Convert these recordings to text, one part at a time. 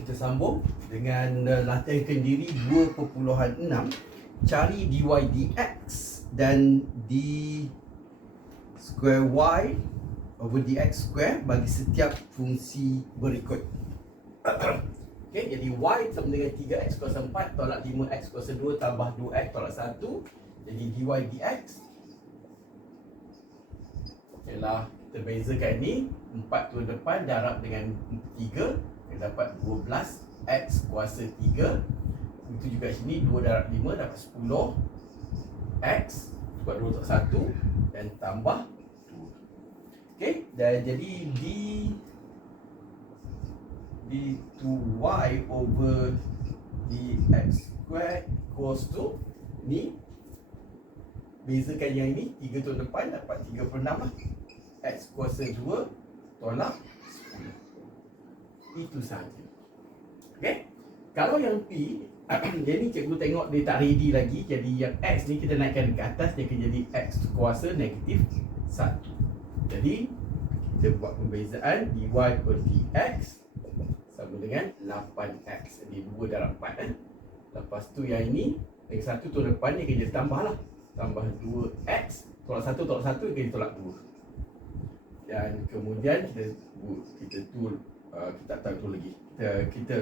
kita sambung dengan uh, latihan kendiri 2.6 cari dy dx dan d square y over dx square bagi setiap fungsi berikut. Okey, jadi y sama dengan 3x kuasa 4 tolak 5x kuasa 2 tambah 2x tolak 1. Jadi dy dx ialah kita bezakan ni 4 tu depan darab dengan 3 kita dapat 12 X kuasa 3 Itu juga sini 2 darab 5 dapat 10 X Buat 2 untuk 1 Dan tambah 2 Okay Dan jadi D D2Y over DX square equals to Ni. Bezakan yang ini 3 tu depan dapat 36 lah. X kuasa 2 Tolak itu sahaja. Okey. Kalau yang P, jadi cikgu tengok dia tak ready lagi. Jadi yang X ni kita naikkan ke atas dia akan jadi X kuasa negatif 1. Jadi kita buat pembezaan dy per dx sama dengan 8x. Jadi 2 darab 4 kan. Lepas tu yang ini lagi satu tu depan ni kita tambah lah. Tambah 2x tolak 1 tolak 1 kita tolak 2. Dan kemudian kita kita tu uh, kita tak tahu tu lagi. Kita kita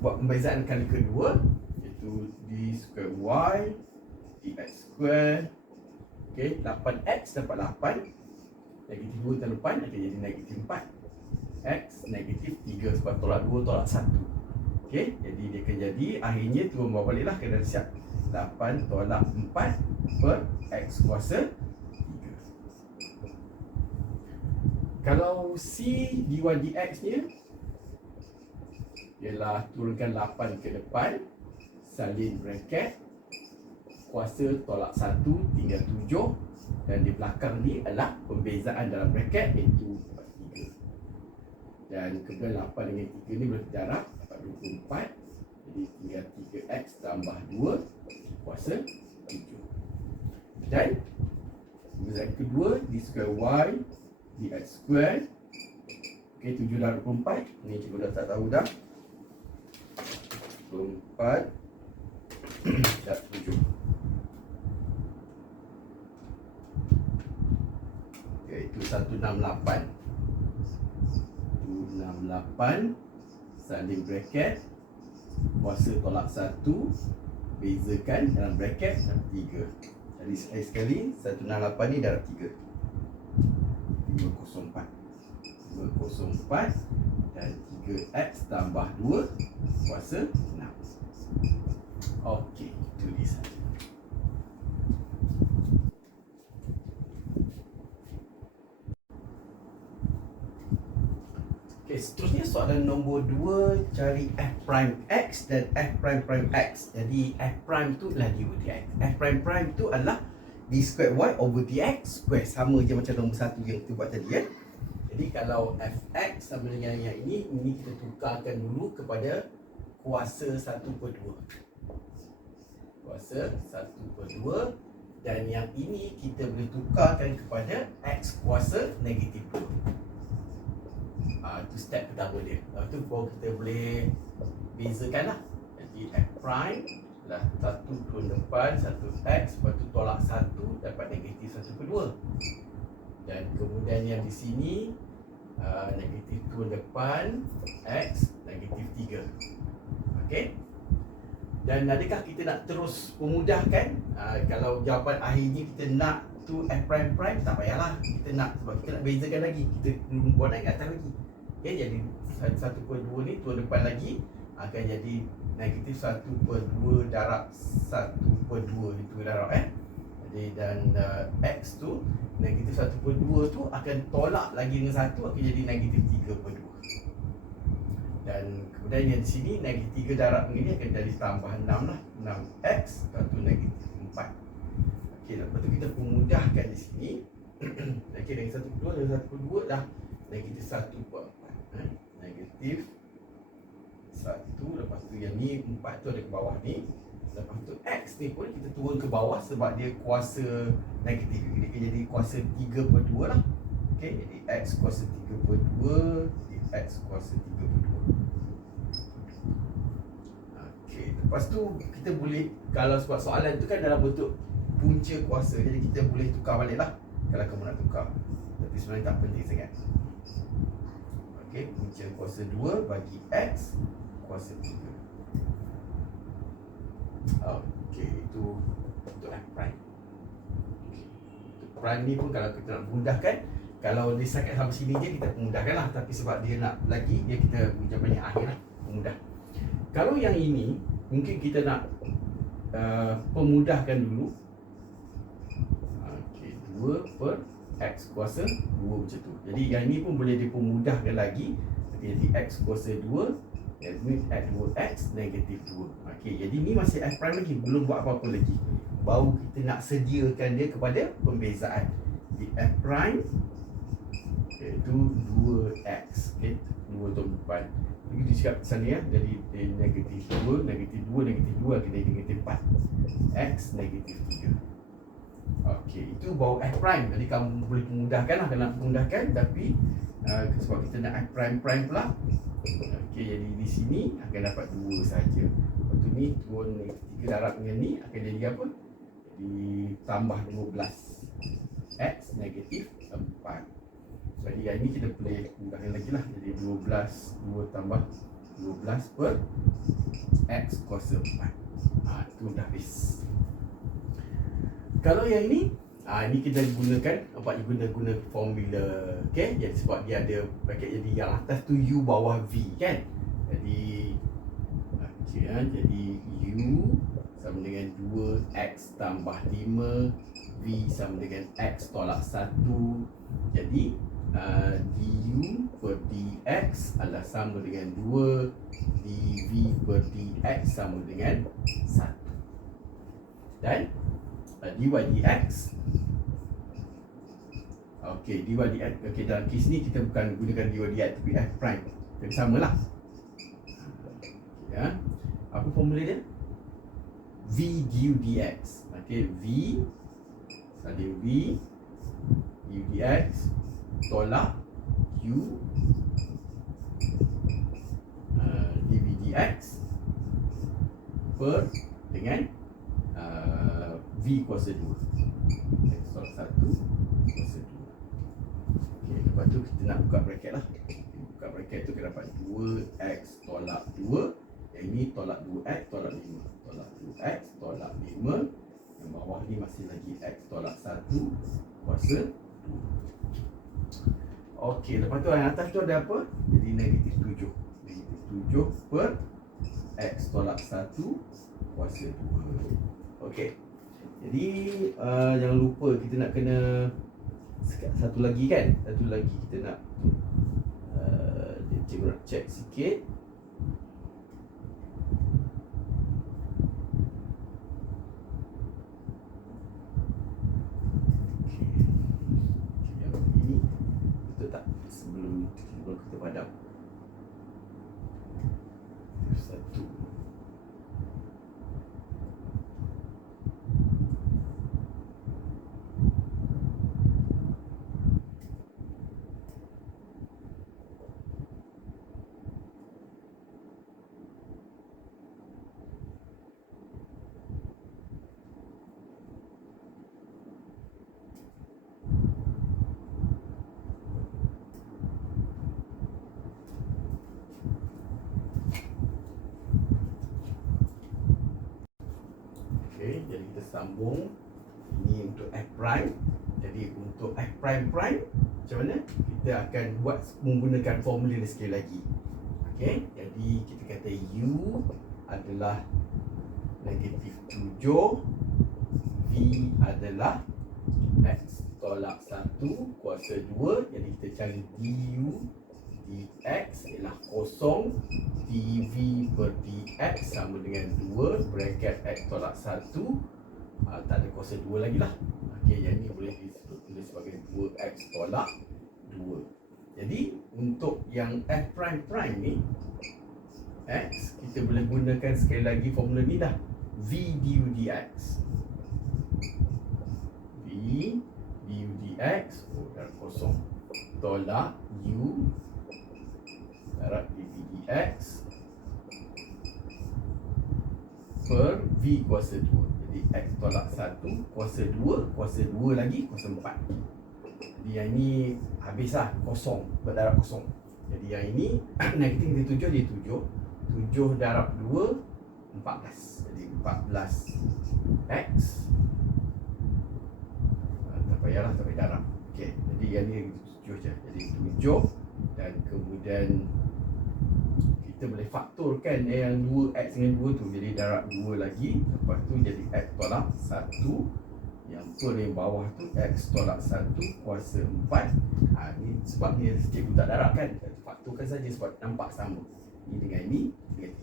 buat pembezaan kali kedua. Iaitu d square y dx square. Okey 8x dapat 8 negatif 2 tahun depan akan jadi negatif 4 x negatif 3 sebab tolak 2 tolak 1 okey jadi dia akan jadi akhirnya turun bawah balik lah kena siap. 8 tolak 4 per x kuasa Kalau C dy dx ni ialah turunkan 8 ke depan salin bracket kuasa tolak 1 tinggal 7 dan di belakang ni adalah pembezaan dalam bracket iaitu 3 dan kemudian 8 dengan 3 ni darab dapat 24 jadi tinggal 3x tambah 2 kuasa 7 dan pembezaan kedua di square y dx square. Ok 7 darab 24 ni cikgu dah tak tahu dah. 24 darab 7 iaitu 168 168 salin bracket. Kuasa tolak 1 bezakan dalam bracket dan 3 jadi sekali-sekali 168 ni darab 3 504 504 dan 3x tambah 2 kuasa 6 Okey, itu dia saja Okay, seterusnya soalan nombor 2 cari f prime x dan f prime prime x. Jadi f prime tu adalah d over dx. f prime prime tu adalah d square y over dx square. Sama je macam nombor satu yang kita buat tadi kan jadi kalau fx sama dengan yang ini ini kita tukarkan dulu kepada kuasa 1 per 2 kuasa 1 per 2 dan yang ini kita boleh tukarkan kepada x kuasa negatif 2 uh, itu step pertama dia. Lepas tu kita boleh bezakan lah. Jadi f prime dah satu turun depan satu x lepas tu tolak satu dapat negatif satu dua dan kemudian yang di sini uh, negatif turun depan x negatif tiga. Okey? Dan adakah kita nak terus memudahkan? Uh, kalau jawapan akhirnya kita nak tu f prime prime tak payahlah. Kita nak sebab kita nak bezakan lagi. Kita buat naik atas lagi. Okey jadi satu dua ni turun depan lagi akan jadi negatif 1 per 2 darab 1 per 2 itu darab eh. Jadi dan uh, x tu negatif 1 per 2 tu akan tolak lagi dengan 1 akan jadi negatif 3 per 2 dan kemudian yang di sini negatif 3 darab ini akan jadi tambah 6 lah. 6x satu negatif 4 ok lepas tu kita pemudahkan di sini. Ok negatif 1 per 2 dan 1 per 2 dah. Negatif 1 per 4 eh? negatif satu lepas tu yang ni empat tu ada ke bawah ni. Lepas tu x ni pun kita turun ke bawah sebab dia kuasa negatif. Dia jadi kuasa 3 per 2 lah. Ok jadi x kuasa 3 per 2 x kuasa 3 per 2 Lepas tu kita boleh kalau sebab soalan tu kan dalam bentuk punca kuasa jadi kita boleh tukar balik lah. Kalau kamu nak tukar. Tapi sebenarnya tak penting sangat. Okey, punca kuasa 2 bagi x kuasa 3. Okey, itu untuk f prime. Untuk prime ni pun kalau kita nak mudahkan kalau dia sangat sampai sini je kita mudahkan lah. Tapi sebab dia nak lagi dia kita pinjam banyak akhir lah mudah. Kalau yang ini mungkin kita nak uh, pemudahkan dulu. Okey 2 per x kuasa 2 macam tu. Jadi yang ini pun boleh dipermudahkan lagi. Okay, jadi x kuasa 2 that means at 2x negatif 2 okey jadi ni masih f prime lagi belum buat apa-apa lagi. Baru kita nak sediakan dia kepada pembezaan. Di f prime iaitu 2x okey? 2 untuk depan jadi dia cakap sana ya? Jadi dia negatif 2 Negatif 2 Negatif 2 Akan jadi negatif 4 X negatif 3 Okey Itu bawa F prime. Jadi kamu boleh memudahkan lah nak memudahkan Tapi uh, Sebab kita nak F prime prime pula Okey Jadi di sini Akan dapat 2 saja. Lepas tu ni Turun negatif 3 darab dengan ni Akan jadi apa? Jadi Tambah 12 X negatif 4 jadi yang ni kita boleh mudahkan lagi lah. Jadi 12 2 tambah 12 per X kuasa 4 ha, Itu dah habis. Kalau yang ini ha, Ini kita gunakan Nampak dia guna guna formula Okay? Jadi sebab dia ada bracket Jadi yang atas tu U bawah V kan? Jadi Okay ha, Jadi U sama dengan 2X tambah 5 V sama dengan X tolak 1 Jadi uh, du per dx adalah sama dengan 2 dv per dx sama dengan 1 dan dy dx Okey, dy dx Okey, dalam kes ni kita bukan gunakan dy dx tapi f prime. Tapi sama lah Ya. Apa formula dia? V du dx Okey, V Tadi V du dx tolak U uh, dvdx per dengan uh, V kuasa 2 X tolak 1 kuasa 2 okay, lepas tu kita nak buka bracket lah. Buka bracket tu kita dapat 2X tolak 2 yang ini tolak 2X tolak 5 tolak 2X tolak 5 yang bawah ni masih lagi X tolak 1 kuasa 2 Okey, lepas tu yang atas tu ada apa? Jadi negatif 7 Negatif 7 per X tolak 1 kuasa 2 Okey Jadi uh, jangan lupa kita nak kena Satu lagi kan? Satu lagi kita nak uh, Cikgu nak check sikit sambung ini untuk f prime. Jadi untuk f prime prime macam mana? Kita akan buat menggunakan formula ni sekali lagi. Okey? Jadi kita kata u adalah negatif 7 v adalah x tolak 1 kuasa 2 jadi kita cari du dx ialah kosong dv per dx sama dengan 2 bracket x tolak 1 uh, tak ada kuasa 2 lagi lah. Okay, yang ni boleh ditulis sebagai 2x tolak 2 jadi untuk yang f prime prime ni x kita boleh gunakan sekali lagi formula ni dah. V du dx v du dx oh dah kosong. Tolak u darab dv dx per V kuasa 2. Jadi X tolak 1 kuasa 2, kuasa 2 lagi kuasa 4. Jadi yang ini habislah kosong, berdarab kosong. Jadi yang ini negatif dia 7 dia 7. 7 darab 2 14. Jadi 14 X Ah, Tak payahlah tak payah darab. Okey, jadi yang ni 7 je. Jadi 7 dan kemudian kita boleh faktorkan yang 2x dengan 2 tu. Jadi darab 2 lagi lepas tu jadi x tolak 1 yang per yang bawah tu x tolak 1 kuasa 4 ha, ni sebab ni cikgu tak darab kan faktorkan saja sebab nampak sama. Ni dengan ni dengan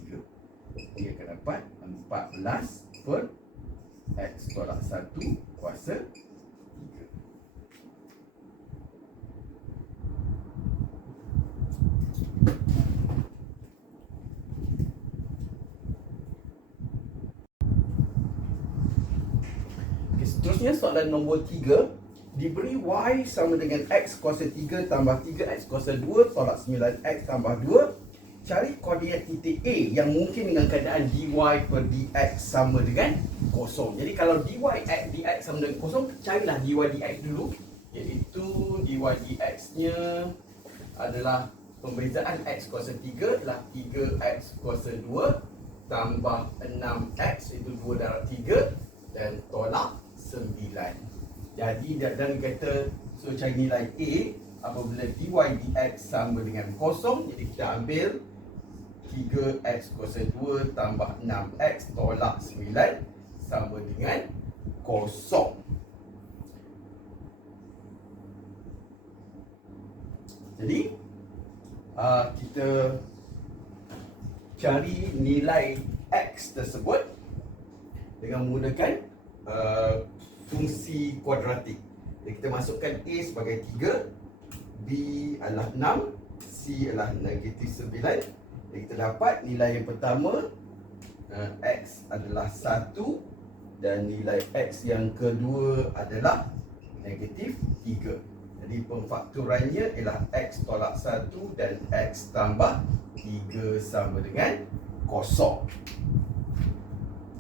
3 dia akan dapat 14 per x tolak 1 kuasa 3 Okay, seterusnya soalan nombor 3 Diberi Y sama dengan X kuasa 3 tambah 3X kuasa 2 Tolak 9X tambah 2 Cari koordinat titik A yang mungkin dengan keadaan dy per dx sama dengan kosong. Jadi kalau dy x dx sama dengan kosong Carilah dy dx dulu. Iaitu dy dx nya adalah Pembezaan x kuasa 3 adalah 3x kuasa 2 Tambah 6x itu 2 darab 3 Dan tolak 9 Jadi dan, kata So cari nilai A Apabila dy dx sama dengan kosong Jadi kita ambil 3x kuasa 2 tambah 6x tolak 9 Sama dengan kosong. Jadi uh, Kita Cari nilai x tersebut Dengan menggunakan uh, fungsi kuadratik. Jadi kita masukkan A sebagai 3, B adalah 6, C adalah negatif 9. Jadi kita dapat nilai yang pertama uh, X adalah 1 dan nilai X yang kedua adalah negatif 3. Jadi pemfaktorannya ialah X tolak 1 dan X tambah 3 sama dengan kosong.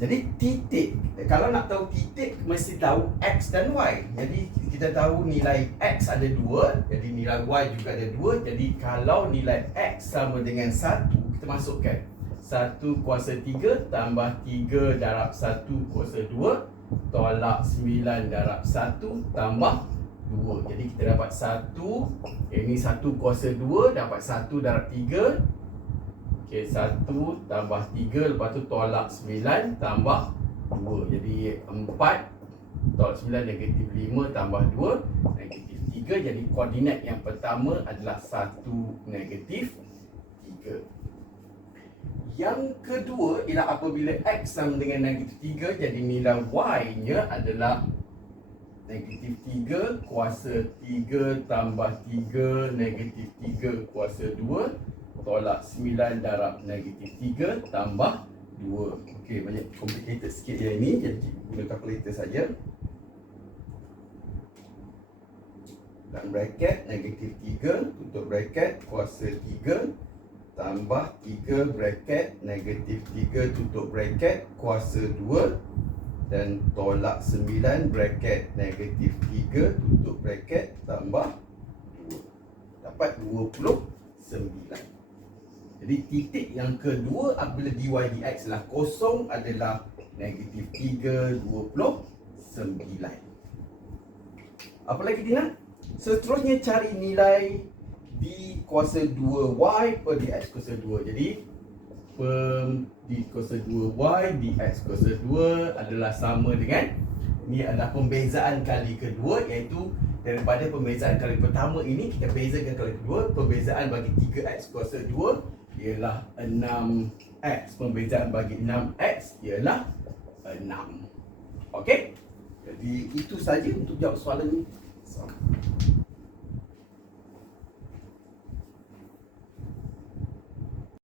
Jadi titik Kalau nak tahu titik Mesti tahu X dan Y. Jadi kita tahu nilai X ada 2 Jadi nilai Y juga ada 2 Jadi kalau nilai X sama dengan 1 Kita masukkan. 1 kuasa 3 Tambah 3 darab 1 kuasa 2 Tolak 9 darab 1 Tambah 2 Jadi kita dapat 1 Ini 1 kuasa 2 Dapat 1 darab 3 Okey, 1 tambah 3 lepas tu tolak 9 tambah 2. Jadi 4 tolak 9 negatif 5 tambah 2 negatif 3. Jadi koordinat yang pertama adalah 1 negatif 3. Yang kedua ialah apabila x sama dengan negatif 3 jadi nilai y-nya adalah negatif 3 kuasa 3 tambah 3 negatif 3 kuasa 2 tolak 9 darab negatif 3 tambah 2 Okey, banyak complicated sikit yang ini. Jadi guna kalkulator saja. Dalam bracket negatif 3 Tutup bracket kuasa 3 Tambah 3 bracket negatif 3 Tutup bracket kuasa 2 Dan tolak 9 bracket negatif 3 Tutup bracket tambah 2 Dapat 29 jadi titik yang kedua apabila dy dx adalah kosong adalah negatif 3, 29. Apa lagi Dina? Seterusnya cari nilai d kuasa 2y per dx kuasa 2. Jadi per d kuasa 2y dx kuasa 2 adalah sama dengan ini adalah pembezaan kali kedua iaitu daripada pembezaan kali pertama ini kita bezakan kali kedua pembezaan bagi 3x kuasa 2 ialah 6x Pembezaan bagi 6x ialah 6 Okey? Jadi itu saja untuk jawab soalan ni. So.